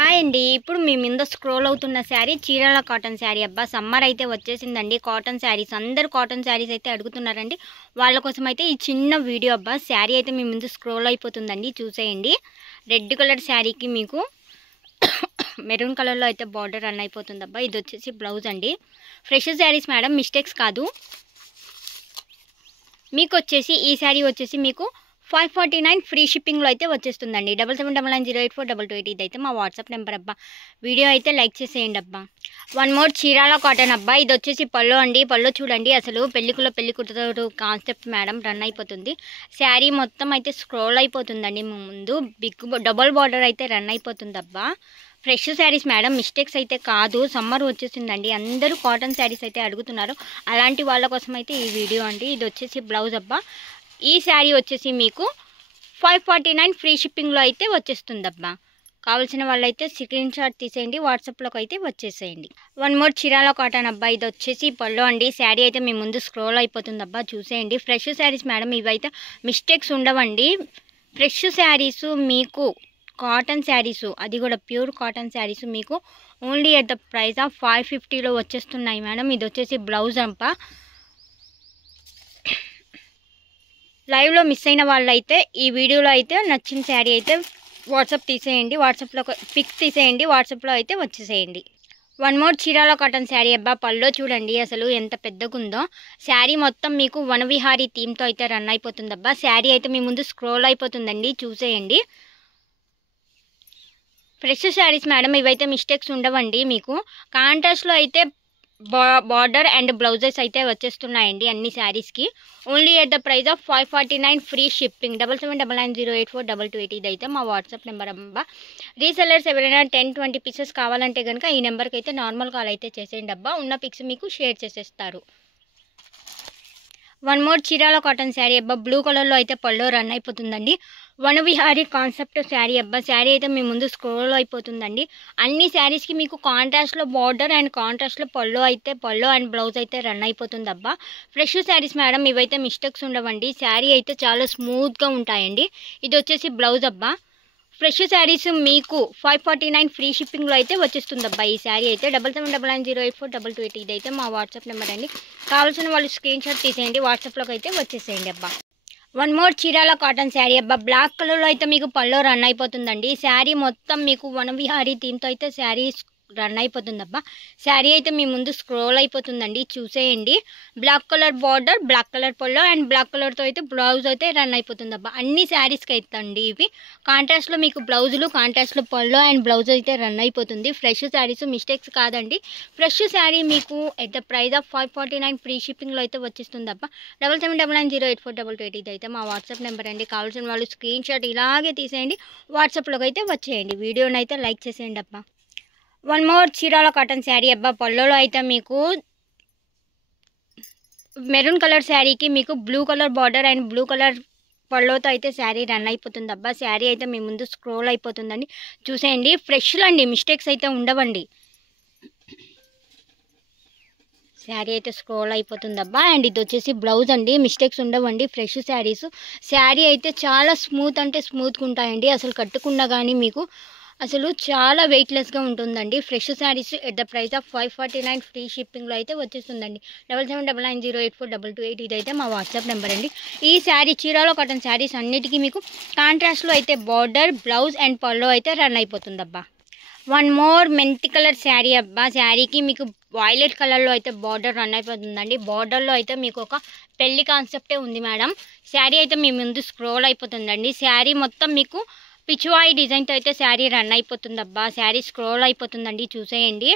Hi అండి. ఇప్పుడు మీ మీద స్క్రోల్ అవుతున్న శారీ చీరాల కాటన్ శారీ. అబ్బా సమ్మర్ అయితే వచ్చేసిందండి. కాటన్ శారీస్ అందరూ కాటన్ శారీస్ అయితే అడుగుతున్నారండి. వాళ్ళ కోసం అయితే ఈ చిన్న వీడియో. అబ్బా శారీ అయితే మీ ముందు స్క్రోల్ అయిపోతుందండి, చూసేయండి. రెడ్ కలర్ శారీకి మీకు మెరూన్ కలర్లో అయితే బార్డర్ రన్ అయిపోతుంది. అబ్బా ఇది వచ్చేసి బ్లౌజ్ అండి. ఫ్రెష్ శారీస్ మేడం, మిస్టేక్స్ కాదు. మీకు వచ్చేసి ఈ శారీ వచ్చేసి మీకు 549 ఫ్రీ షిప్పింగ్లో అయితే వచ్చేస్తుందండి. 7799084228 ఇది అయితే మా వాట్సాప్ నెంబర్. అబ్బా వీడియో అయితే లైక్ చేసేయండి. అబ్బా వన్ మోర్ చీరాల కాటన్. అబ్బా ఇది వచ్చేసి పళ్ళు అండి. పళ్ళు చూడండి, అసలు పెళ్లి కూతురు కాన్సెప్ట్ మేడం రన్ అయిపోతుంది. శారీ మొత్తం అయితే స్క్రోల్ అయిపోతుందండి. ముందు బిగ్ డబుల్ బార్డర్ అయితే రన్ అయిపోతుంది. అబ్బా ఫ్రెష్ శారీస్ మేడం, మిస్టేక్స్ అయితే కాదు. సమ్మర్ వచ్చేసిందండి, అందరూ కాటన్ శారీస్ అయితే అడుగుతున్నారు. అలాంటి వాళ్ళ కోసం అయితే ఈ వీడియో అండి. ఇది వచ్చేసి బ్లౌజ్. అబ్బా ఈ శారీ వచ్చేసి మీకు 549 ఫ్రీ షిప్పింగ్లో అయితే వచ్చేస్తుంది. అబ్బా కావాల్సిన వాళ్ళైతే స్క్రీన్ షాట్ తీసేయండి, వాట్సాప్లోకి అయితే వచ్చేసేయండి. One more Chirala cotton. అబ్బా ఇది వచ్చేసి పళ్ళు అండి. శారీ అయితే మీ ముందు స్క్రోల్ అయిపోతుంది. అబ్బా చూసేయండి. ఫ్రెష్ శారీస్ మేడం, ఇవైతే మిస్టేక్స్ ఉండవండి. ఫ్రెష్ శారీస్ మీకు కాటన్ శారీస్, అది కూడా ప్యూర్ కాటన్ శారీస్ మీకు only at the price of 550లో వచ్చేస్తున్నాయి మేడం. ఇది వచ్చేసి బ్లౌజ్. అబ్బా లైవ్లో మిస్ అయిన వాళ్ళైతే ఈ వీడియోలో అయితే నచ్చిన శారీ అయితే వాట్సాప్ తీసేయండి, వాట్సాప్లో పిక్స్ తీసేయండి, వాట్సాప్లో అయితే వచ్చేసేయండి. One more Chirala cotton saree. అబ్బా పల్లో చూడండి, అసలు ఎంత పెద్దగా ఉందో. శారీ మొత్తం మీకు వనవిహారీ థీమ్తో అయితే రన్ అయిపోతుంది. అబ్బా శారీ అయితే మీ ముందు స్క్రోల్ అయిపోతుందండి, చూసేయండి. ఫ్రెష్ శారీస్ మేడం, ఇవైతే మిస్టేక్స్ ఉండవండి. మీకు కాంట్రాస్ట్లో అయితే బార్డర్ అండ్ బ్లౌజెస్ అయితే వచ్చేస్తున్నాయండి అన్ని శారీస్కి. Only at the price of 549 free shipping. 7799084228 ఇది అయితే మా వాట్సాప్ నెంబర్. అబ్బా రీసెల్లర్స్ ఎవరైనా 10-20 పీసెస్ కావాలంటే కనుక ఈ నెంబర్కి అయితే నార్మల్ కాల్ అయితే చేసేయండి. అబ్బా ఉన్న పిక్స్ మీకు షేర్ చేసేస్తారు. One more Chirala cotton saree. అబ్బా బ్లూ కలర్లో అయితే పళ్ళు రన్ అయిపోతుందండి. వనవిహారీ కాన్సెప్ట్ శారీ. అబ్బా శారీ అయితే మీ ముందు స్క్రోల్ అయిపోతుందండి. అన్ని శారీస్కి మీకు కాంట్రాస్ట్లో బార్డర్ అండ్ కాంట్రాస్ట్లో పళ్ళు అండ్ బ్లౌజ్ అయితే రన్ అయిపోతుంది. అబ్బా ఫ్రెష్ శారీస్ మేడం, ఇవైతే మిస్టేక్స్ ఉండవండి. శారీ అయితే చాలా స్మూత్గా ఉంటాయండి. ఇది వచ్చేసి బ్లౌజ్. అబ్బా ఫ్రెష్ శారీస్ మీకు 549 ఫ్రీ షిప్పింగ్లో అయితే వచ్చేస్తుంది. అబ్బా ఈ శారీ అయితే 7799084228 ఇది అయితే మా వాట్సాప్ నెంబర్ అండి. కావాల్సిన వాళ్ళు స్క్రీన్ షాట్ తీసేయండి, వాట్సాప్లోకి అయితే వచ్చేసేయండి. అబ్బా one more Chirala cotton saree. అబ్బా బ్లాక్ కలర్లో అయితే మీకు పళ్ళు రన్ అయిపోతుందండి. శారీ మొత్తం మీకు వనవిహారీ థీమ్తో అయితే శారీ రన్ అయిపోతుంది. అబ్బా శారీ అయితే మీ ముందు స్క్రోల్ అయిపోతుందండి, చూసేయండి. Black colour border, black colour పళ్ళు అండ్ బ్లాక్ కలర్తో అయితే బ్లౌజ్ అయితే రన్ అయిపోతుంది. అబ్బా అన్ని శారీస్కి అయితే అండి ఇవి కాంట్రాస్ట్లో మీకు బ్లౌజులు, కాంట్రాస్ట్లో పళ్ళు అండ్ బ్లౌజ్ అయితే రన్ అయిపోతుంది. ఫ్రెష్ శారీస్, మిస్టేక్స్ కాదండి. ఫ్రెష్ శారీ మీకు at the price of 549 free షిప్పింగ్లో అయితే వచ్చేస్తుంది. అబ్బా 7799084228 ఇది అయితే మా వాట్సాప్ నెంబర్ అండి. కావాల్సిన వాళ్ళు స్క్రీన్ షాట్ ఇలాగే తీసేయండి, వాట్సాప్లోకి అయితే వచ్చేయండి. వీడియోని అయితే లైక్ చేసేయండి. అబ్బా one more Chirala cotton saree. అబ్బా పళ్ళులో అయితే మీకు మెరూన్ కలర్ శారీకి మీకు blue colour border and blue colour పళ్ళుతో అయితే శారీ రన్ అయిపోతుంది. అబ్బా శారీ అయితే మీ ముందు స్క్రోల్ అయిపోతుందండి, చూసేయండి. ఫ్రెష్లో అండి, మిస్టేక్స్ అయితే ఉండవండి. శారీ అయితే స్క్రోల్ అయిపోతుంది. అబ్బా అండ్ ఇది వచ్చేసి బ్లౌజ్ అండి. మిస్టేక్స్ ఉండవండి. ఫ్రెష్ శారీస్. శారీ అయితే చాలా స్మూత్ అంటే స్మూత్గా ఉంటాయండి. అసలు కట్టుకున్నా కానీ మీకు అసలు చాలా వెయిట్లెస్గా ఉంటుందండి. Fresh sarees at the price of 549 free షిప్పింగ్లో అయితే వచ్చేస్తుందండి. 7799084228 ఇది అయితే మా వాట్సాప్ నెంబర్ అండి. ఈ శారీ చీరాలో కాటన్ శారీస్ అన్నిటికీ మీకు కాంట్రాస్ట్లో అయితే బార్డర్, బ్లౌజ్ అండ్ పళ్ళు అయితే రన్ అయిపోతుంది. అబ్బా వన్ మోర్ మెంతి కలర్ శారీ. అబ్బా శారీకి మీకు వైలెట్ కలర్లో అయితే బార్డర్ రన్ అయిపోతుందండి. బార్డర్లో అయితే మీకు ఒక పెళ్లి కాన్సెప్టే ఉంది మేడం. శారీ అయితే మీ ముందు స్క్రోల్ అయిపోతుందండి. శారీ మొత్తం మీకు పిచ్వాయి డిజైన్తో అయితే శారీ రన్ అయిపోతుంది. అబ్బా శారీ స్క్రోల్ అయిపోతుందండి, చూసేయండి.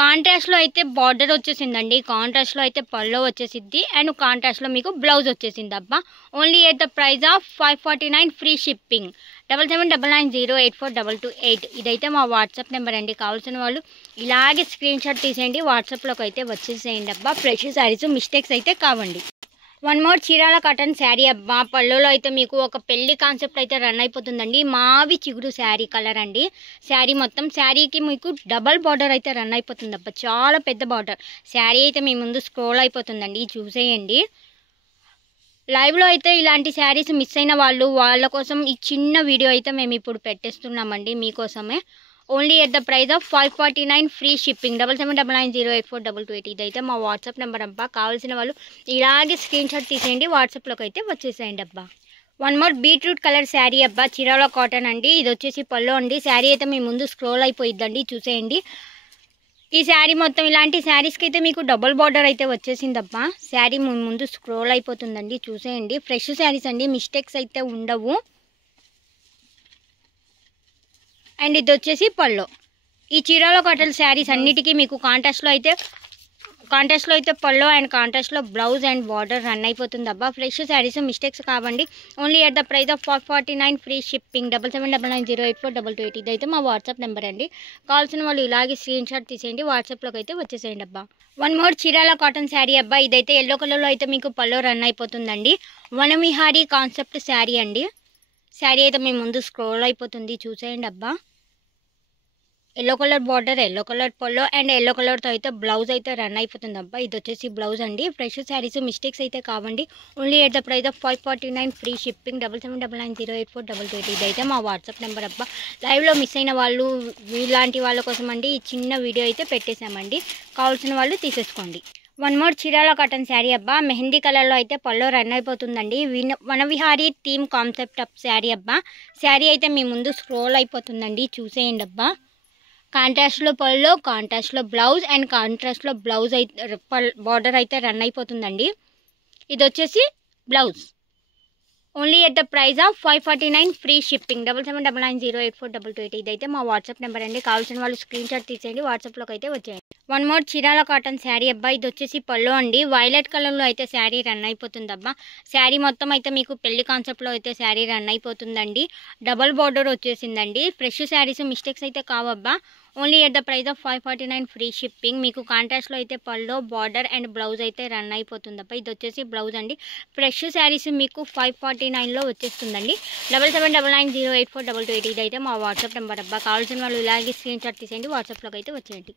కాంట్రాస్ట్లో అయితే బార్డర్ వచ్చేసిందండి, కాంట్రాస్ట్లో అయితే పళ్ళు వచ్చేసిద్ది అండ్ కాంట్రాస్ట్లో మీకు బ్లౌజ్ వచ్చేసింది. అబ్బా only at the price of 549 free shipping. 7799084228 ఇదైతే మా వాట్సాప్ నెంబర్ అండి. కావాల్సిన వాళ్ళు ఇలాగే స్క్రీన్ షాట్ తీసేయండి, వాట్సాప్లోకి అయితే వచ్చేసేయండి. అబ్బా ఫ్రెష్ శారీస్, మిస్టేక్స్ అయితే కావండి. One more Chirala cotton saree. అబ్బా పళ్ళులో అయితే మీకు ఒక పెళ్లి కాన్సెప్ట్ అయితే రన్ అయిపోతుందండి. మావి చిగురు శారీ కలర్ అండి. శారీ మొత్తం శారీకి మీకు డబల్ బార్డర్ అయితే రన్ అయిపోతుంది. అబ్బా చాలా పెద్ద బార్డర్. శారీ అయితే మీ ముందు స్క్రోల్ అయిపోతుందండి, చూసేయండి. లైవ్లో అయితే ఇలాంటి శారీస్ మిస్ అయిన వాళ్ళ కోసం ఈ చిన్న వీడియో అయితే మేము ఇప్పుడు పెట్టేస్తున్నామండి మీకోసమే. Only at the price of 549 free shipping. 7799084228 ఇదైతే మా వాట్సాప్ నెంబర్ అబ్బా. కావాల్సిన వాళ్ళు ఇలాగే స్క్రీన్ షాట్ తీసేయండి, వాట్సాప్లోకి అయితే వచ్చేసేయండి అబ్బా. One more beetroot colour sari అబ్బా, చీరాల కాటన్ అండి. ఇది వచ్చేసి పళ్ళు అండి. శారీ అయితే మీ ముందు స్క్రోల్ అయిపోయిద్దండి, చూసేయండి. ఈ శారీ మొత్తం ఇలాంటి శారీస్కి అయితే మీకు డబుల్ బార్డర్ అయితే వచ్చేసిందబ్బా. శారీ ముందు స్క్రోల్ అయిపోతుందండి, చూసేయండి. ఫ్రెష్ శారీస్ అండి, మిస్టేక్స్ అయితే ఉండవు. అండ్ ఇది వచ్చేసి పళ్ళు. ఈ చీరాల కాటన్ శారీస్ అన్నిటికీ మీకు కాంట్రాస్ట్లో అయితే పళ్ళు అండ్ కాంట్రాస్ట్లో బ్లౌజ్ అండ్ బార్డర్ రన్ అయిపోతుంది అబ్బా. ఫ్రెష్ శారీస్, మిస్టేక్స్ కావండి. Only at the price of 549 free shipping. 7799084228 ఇదైతే మా వాట్సాప్ నెంబర్ అండి. కావాల్సిన వాళ్ళు ఇలాగే స్క్రీన్ షాట్ తీసేయండి, వాట్సాప్లోకి అయితే వచ్చేసేయండి అబ్బా. One more Chirala cotton saree అబ్బా. ఇదైతే ఎల్లో కలర్లో అయితే మీకు పళ్ళు రన్ అయిపోతుందండి. వనవిహారీ కాన్సెప్ట్ శారీ అండి. శారీ అయితే మీ ముందు స్క్రోల్ అయిపోతుంది, చూసేయండి అబ్బా. Yellow colour border, yellow colour పళ్ళు అండ్ ఎల్లో కలర్తో అయితే బ్లౌజ్ అయితే రన్ అయిపోతుంది అబ్బా. ఇది వచ్చేసి బ్లౌజ్ అండి. ఫ్రెష్ శారీస్, మిస్టేక్స్ అయితే కావండి. Only at the price of 549 free shipping. 7799084228 ఇదైతే మా వాట్సాప్ నెంబర్ అబ్బా. లైవ్లో మిస్ అయిన వాళ్ళు, ఇలాంటి వాళ్ళ కోసం అండి ఈ చిన్న వీడియో అయితే పెట్టేశామండి. కావాల్సిన వాళ్ళు తీసేసుకోండి. One more Chirala cotton saree అబ్బా. మెహందీ కలర్లో అయితే పళ్ళు రన్ అయిపోతుందండి. వనవిహారీ థీమ్ కాన్సెప్ట్ ఆఫ్ శారీ అబ్బా. శారీ అయితే మీ ముందు స్క్రోల్ అయిపోతుందండి, చూసేయండి అబ్బా. కాంట్రాస్ట్లో పళ్ళు, కాంట్రాస్ట్లో బ్లౌజ్ అండ్ కాంట్రాస్ట్లో బ్లౌజ్ అయితే బార్డర్ అయితే రన్ అయిపోతుందండి. ఇది వచ్చేసి blouse. Only at the price of 549 free shipping. 7799084228 ఇదైతే మా వాట్సాప్ నెంబర్ అండి. కావాల్సిన వాళ్ళు స్క్రీన్ షాట్ తీసేయండి, వాట్సాప్లోకి అయితే వచ్చేయండి. One more Chirala cotton saree అబ్బా. ఇది వచ్చేసి పళ్ళు అండి. వైలెట్ కలర్లో అయితే శారీ రన్ అయిపోతుంది అబ్బా. శారీ మొత్తం అయితే మీకు పెళ్లి కాన్సెప్ట్లో అయితే శారీ రన్ అయిపోతుందండి. డబల్ బార్డర్ వచ్చేసిందండి. ఫ్రెష్ శారీస్, మిస్టేక్స్ అయితే కావబ్బా. Only at the price of 549 free shipping. మీకు కాంట్రాస్ట్లో అయితే పళ్ళు, బార్డర్ అండ్ బ్లౌజ్ అయితే రన్ అయిపోతుంది అబ్బా. ఇది వచ్చేసి బ్లౌజ్ అండి. ఫ్రెష్ శారీస్ మీకు 549లో వచ్చేస్తుందండి. 7799084228 ఇదైతే మా వాట్సాప్ నెంబర్ అబ్బా. కావాల్సిన వాళ్ళు ఇలాగే స్క్రీన్ షాట్ తీసేయండి, వాట్సాప్లోకి అయితే వచ్చేయండి.